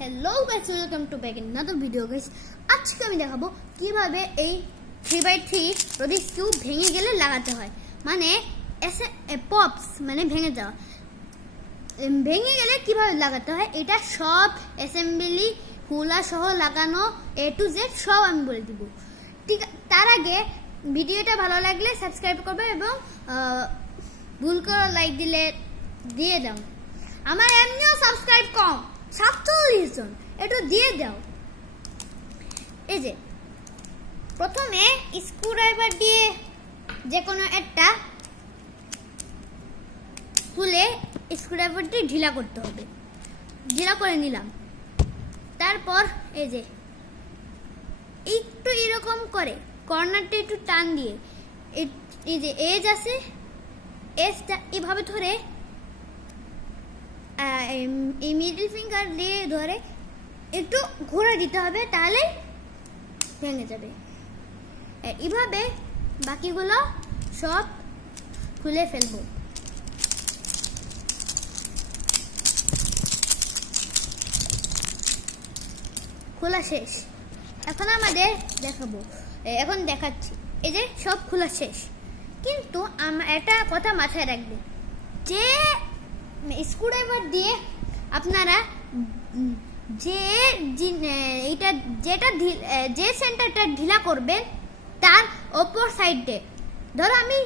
Hello guys, welcome to back another video guys. आज के আমি দেখাবো কিভাবে এই 3x3 প্রদীপ কিউব ভেঙে গেলে লাগাতে হয়। মানে পপস মানে ভেঙে যাওয়া, ভেঙে গেলে কিভাবে লাগাতে হয় এটা সব অ্যাসেম্বলি খোলা সহ লাগানো A to Z সব আমি বলে দিব। ঠিক, তার আগে ভিডিওটা ভালো লাগলে সাবস্ক্রাইব করবে এবং ভুল করে লাইক দিলে দিয়ে দাও। আমার এমনিও সাবস্ক্রাইব কম, 47 জন, একটু দিয়ে দাও। এই যে প্রথমে স্ক্রুড্রাইভার দিয়ে যে কোনো একটা তুলে স্ক্রুড্রাইভারটি ঢিলা করতে হবে। ঢিলা করে নিলাম। তারপর এই যে একটু এরকম করে কর্নারটা একটু টান দিয়ে এই যে এজ আছে, এজটা এভাবে ধরে এই মিডল ফিঙ্গার দিয়ে ধরে একটু ঘুরে দিতে হবে, তাহলে ভেঙে যাবে। এইভাবে বাকিগুলো সব খুলে ফেলবো। খোলা শেষ। এখন আমাদের দেখাবো, এখন দেখাচ্ছি। এই যে সব খোলা শেষ, কিন্তু একটা কথা মাথায় রাখবে, যে স্ক্রুড্রাইভার দিয়ে আপনারা যে সেন্টারটা ঢিলা করবেন তার অপর সাইডে, ধরো আমি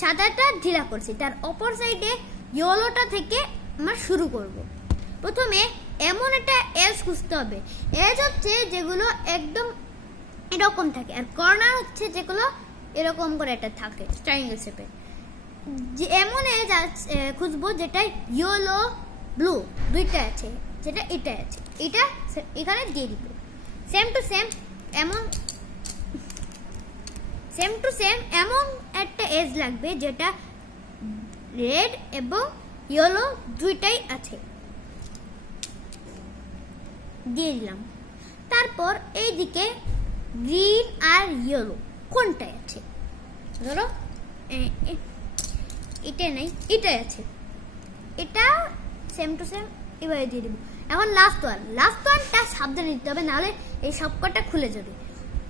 সাদাটা ঢিলা করছি, তার অপর সাইডে ইয়েলোটা থেকে আমরা শুরু করব। প্রথমে এমন একটা এজ খুঁজতে হবে। এজ হচ্ছে যেগুলো একদম এরকম থাকে, আর কর্নার হচ্ছে যেগুলো এরকম করে একটা থাকে ট্রায়াঙ্গেল শেপে। যে এমন এজ খুঁজবো যেটা ইয়েলো ব্লু দুইটা আছে, যেটা এটা আছে, এটা এখানে দিয়ে দিব। সেম টু সেম এমন একটা এজ লাগবে যেটা রেড এবং ইয়েলো দুইটাই আছে, দিয়ে দিলাম। তারপর এইদিকে গ্রিন আর ইয়েলো কোনটাই আছে, ধরো এটা নাই, এটাই আছে, এটা সেম টু সেম এভাবে দিয়ে দিব। এখন লাস্ট ওয়ানটা সাবধানে দিতে হবে, নাহলে এই সবকটা খুলে যাবে।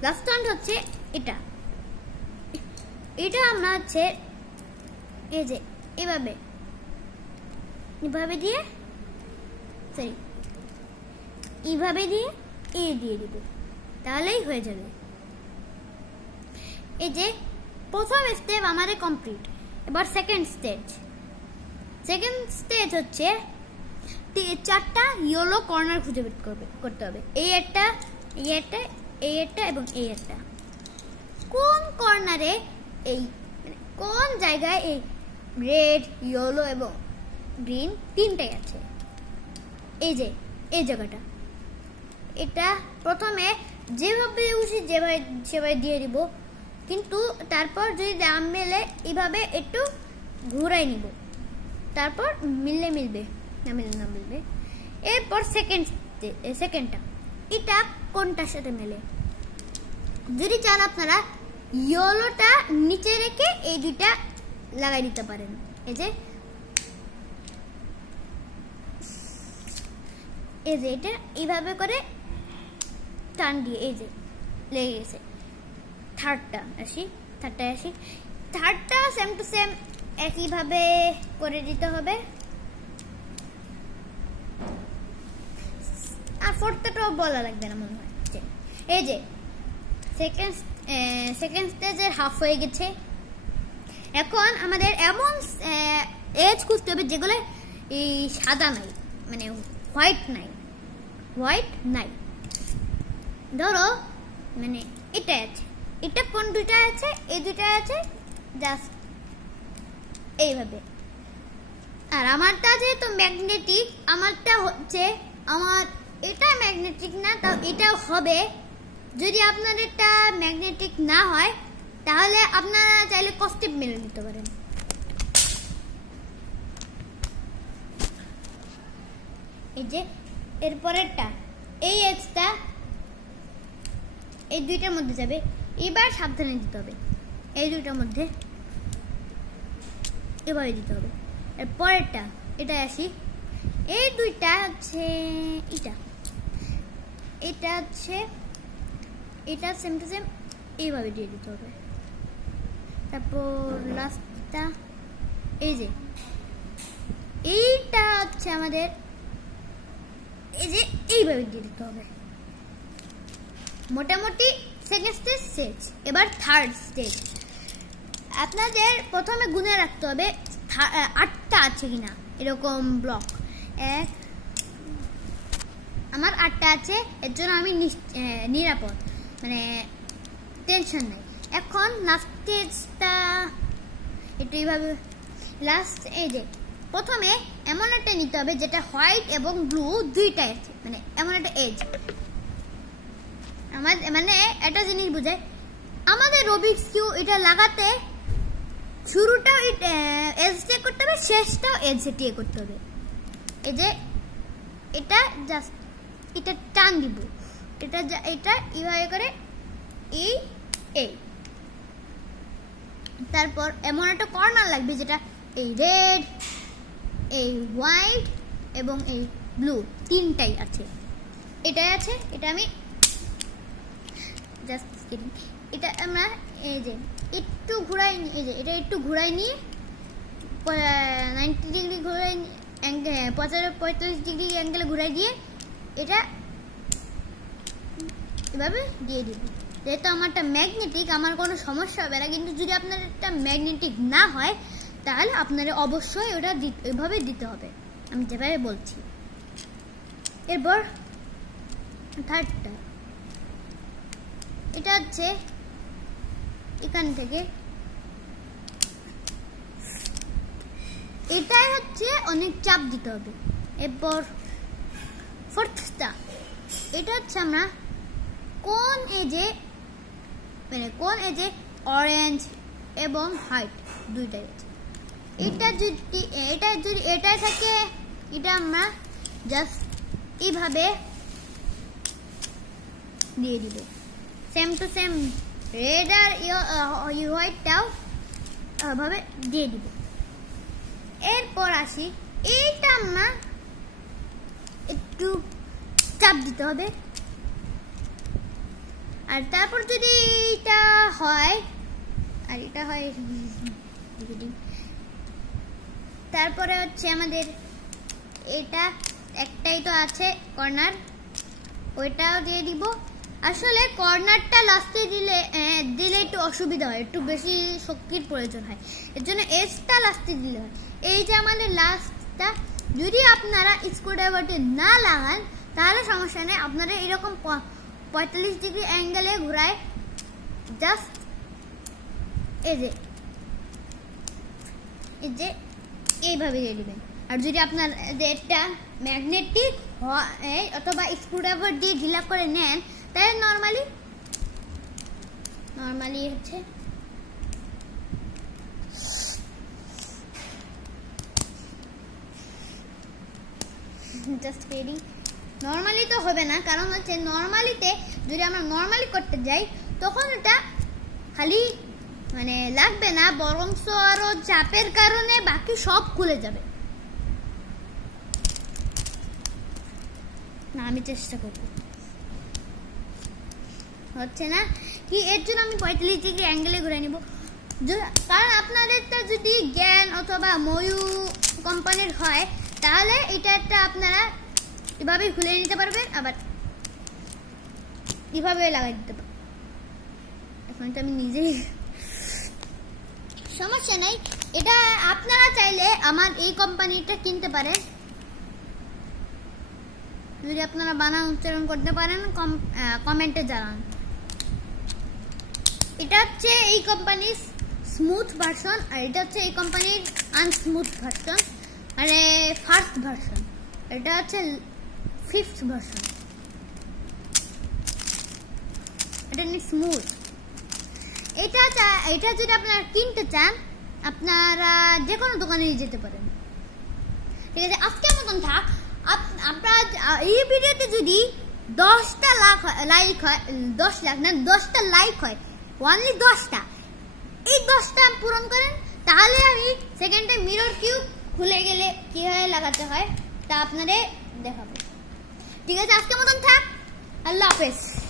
লাস্ট ওয়ান হচ্ছে এটা আমরা হচ্ছে এই যে এভাবে দিয়ে এইভাবে দিয়ে দিয়ে দিব, তাহলেই হয়ে যাবে। এই যে প্রথম স্টেপ আমাদের কমপ্লিট। এবার সেকেন্ড স্টেজ হচ্ছে চারটা ইয়েলো কর্নার খুঁজে বের করতে হবে। এই একটা এবং এই একটা। কোন কর্নারে কোন জায়গায় এই রেড ইয়েলো এবং গ্রিন তিনটাই আছে, এই যে এই জায়গাটা। এটা প্রথমে যেভাবে উচিত সেভাবে দিয়ে দিব, কিন্তু তারপর যদি দাম মেলে এইভাবে একটু ঘুরাই নিব, তারপর মিলবে, না মিলবে। এরপর সেকেন্ডটা এটা কোনটার সাথে মেলে, যদি চান আপনারা ইয়েলোটা নিচে রেখে এই দুইটা লাগাই দিতে পারেন। এই যে এটা এইভাবে করে টান দিয়ে এই যে লেগে গেছে। থার্ডটায় আসি। থার্ডটা সেম টু সেম একইভাবে করে দিতে হবে। আর ফোর্থটাও বলা লাগবে না মনে হয়। এই যে সেকেন্ড স্টেজের হাফ হয়ে গেছে। এখন আমাদের এমন এজ খুঁজতে হবে যেগুলো এই সাদা নাই, মানে হোয়াইট নাই। ধরো মানে এটা আছে, এটা কোন দুইটা আছে, এই দুইটা আছে, জাস্ট এইভাবে। আর আমারটা যেহেতু ম্যাগনেটিক, আমারটা হচ্ছে এটা ম্যাগনেটিক না, তাও এটা হবে। যদি আপনাদেরটা ম্যাগনেটিক না হয় তাহলে আপনারা চাইলে কস্টিপ মেরে নিতে পারেন। এই যে এরপরেরটা, এই এক্সটা এই দুইটার মধ্যে যাবে। এবার সাবধানে দিতে হবে, এই দুইটার মধ্যে এবারে দিতে হবে। এর পরেরটা এটা আসি, এই দুইটা হচ্ছে এটা এটা হচ্ছে এটা সেম টু সেম এইভাবে দিয়ে দিতে হবে। তারপর লাস্টটা এই যে এইটা হচ্ছে আমাদের এই যে এইভাবে দিয়ে দিতে হবে। মোটামুটি সেকেন্ড স্টেজ শেষ। এবার থার্ড স্টেজ। আপনাদের প্রথমে গুনে রাখতে হবে 8টা আছে কিনা এরকম ব্লক। আমার 8টা আছে, এর জন্য আমি নিরাপদ, মানে টেনশন নাই। এখন লাস্ট স্টেজটা একটু এইভাবে লাস্ট এই যে প্রথমে এমন একটা নিতে হবে যেটা হোয়াইট এবং ব্লু দুইটাই আছে, মানে এমন একটা এজ। মানে একটা জিনিস বোঝায় আমাদের রুবিক্স কিউব এটা লাগাতে শুরুটাও এজ দিয়ে করতে হবে, শেষটাও এজ দিয়ে করতে হবে। এই যে এটা জাস্ট এটা টান দিব, এটা এইভাবে করে এই তারপর এমন একটা কর্নার লাগবে যেটা এই রেড, এই হোয়াইট এবং এই ব্লু তিনটাই আছে। এটাই আছে, এটা আমি জাস্ট কিডিং। এটা আমরা এই যে একটু ঘুরাই, এই যে এটা একটু ঘুরাই নিয়ে 90 ডিগ্রি ঘুরাই, 45 ডিগ্রি অ্যাঙ্গেলে ঘুরাই দিয়ে এটা এভাবে দিয়ে দিব। যেহেতু আমারটা ম্যাগনেটিক, আমার কোনো সমস্যা হবে না। কিন্তু যদি আপনার একটা ম্যাগনেটিক না হয় তাহলে আপনারা অবশ্যই ওটা এভাবে দিতে হবে, আমি যেভাবে বলছি। এরপর থার্ডটা এটা হচ্ছে এখান থেকে এটাই হচ্ছে অনেক চাপ দিতে হবে। এরপর ফোর্থটা এটা হচ্ছে আমরা কোন এজে, মানে কোন এজে অরেঞ্জ এবং হোয়াইট দুইটাই আছে। এটা থাকে, এটা আমরা জাস্ট এইভাবে দিয়ে দিব, সেম টু সেম রেড আর হোয়াইটটাও ভাবে দিয়ে দিব। এরপর আসি, এইটা আমরা একটু চাপ দিতে হবে। আর তারপর যদি এটা হয়, আর এটা হয়, তারপরে হচ্ছে আমাদের এটা একটাই তো আছে কর্নার, ওইটাও দিয়ে দিব। আসলে কর্নারটা লাস্টে দিলে একটু অসুবিধা হয়, একটু বেশি শক্তির প্রয়োজন হয়, এর জন্য এজটা লাস্টে দিলে হয়। এই যে আমাদের লাস্টটা যদি আপনারা স্ক্রুড্রাইভারটি না লাগান তাহলে সমস্যা নেই, আপনারা এরকম 45 ডিগ্রি অ্যাঙ্গেলে ঘুরায় জাস্ট এই যে এইভাবে দিয়ে দিবেন। আর যদি আপনার এটা ম্যাগনেটিক হয় অথবা স্ক্রুড্রাইভার দিয়ে ঢিলা করে নেন তাহলে নর্মালি হচ্ছে জাস্ট কিডিং। নর্মালি তো হবে না, কারণ হচ্ছে নর্মালিতে যদি আমরা নর্মালি করতে যাই তখন এটা খালি মানে লাগবে না, বরং আরো চাপের কারণে বাকি সব খুলে যাবে। না, আমি চেষ্টা করব, হচ্ছে না কি, এর জন্য আমি 45 ডিগ্রি অ্যাঙ্গেলে ঘুরে নিব। কারণ আপনাদেরটা যদি জ্ঞান অথবা ময়ূ কোম্পানির হয় তাহলে এটা একটা আপনারা এভাবে খুলে নিতে পারবেন, আবার এভাবে লাগাই দিতে পারবেন। এখন তো আমি নিজেই, সমস্যা নাই, এটা আপনারা চাইলে আমার এই কোম্পানিটা কিনতে পারেন, যদি আপনারা বানান উচ্চারণ করতে পারেন কমেন্টে জানান। এটা হচ্ছে এই কোম্পানির স্মুথ ভার্সন, আর এটা হচ্ছে এই কোম্পানির আনস্মুথ ভার্সন, মানে ফার্স্ট ভার্সন। এটা হচ্ছে 5th ভার্সন, এটা স্মুথ। এটা যদি আপনারা কিনতে চান আপনারা যে কোনো দোকানে যেতে পারেন, ঠিক আছে। আজকের মতন থাক। আপনারা এই ভিডিওতে যদি 10টা লাইক হয়, 10 লাখ না 10টা লাইক হয়, অনলি 10টা, এই 10টা পূরণ করেন তাহলে আমি সেকেন্ড টাইম মিরর কিউব খুলে গেলে কিভাবে লাগাতে হয় তা আপনাদের দেখাবো, ঠিক আছে। আজকের মতন থাক, আল্লাহ। হাফেজ।